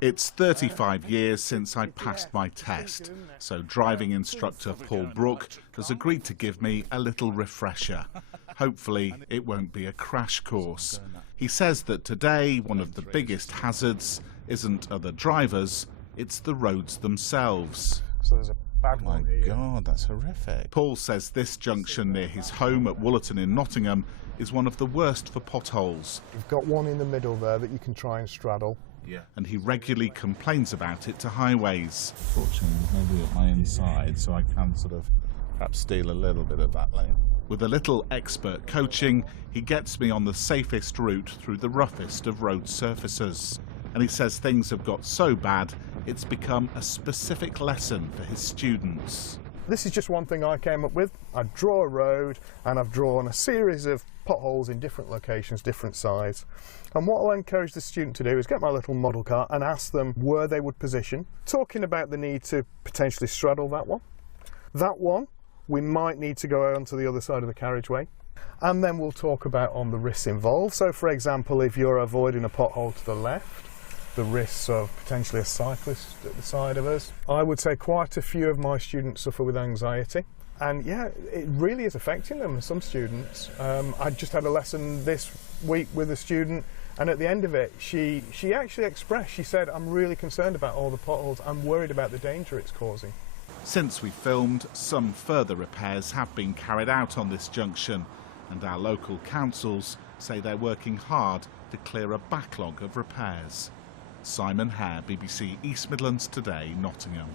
It's 35 years since I passed my test, so driving instructor Paul Brook has agreed to give me a little refresher. Hopefully it won't be a crash course. He says that today one of the biggest hazards isn't other drivers, it's the roads themselves. So there's a bad one here. Oh my God, that's horrific. Paul says this junction near his home at Wollaton in Nottingham is one of the worst for potholes. You've got one in the middle there that you can try and straddle. Yeah. And he regularly complains about it to highways. Fortunately, there's nobody at my inside, so I can sort of perhaps steal a little bit of that lane. With a little expert coaching, he gets me on the safest route through the roughest of road surfaces. And he says things have got so bad, it's become a specific lesson for his students. This is just one thing I came up with. I draw a road and I've drawn a series of potholes in different locations, different size. And what I'll encourage the student to do is get my little model car and ask them where they would position, talking about the need to potentially straddle that one. That one, we might need to go onto the other side of the carriageway. And then we'll talk about on the risks involved. So for example, if you're avoiding a pothole to the left, the risks of potentially a cyclist at the side of us. I would say quite a few of my students suffer with anxiety. And yeah, it really is affecting them, some students. I just had a lesson this week with a student, and at the end of it, she actually expressed, she said, I'm really concerned about all the potholes, I'm worried about the danger it's causing. Since we filmed, some further repairs have been carried out on this junction, and our local councils say they're working hard to clear a backlog of repairs. Simon Hare, BBC East Midlands Today, Nottingham.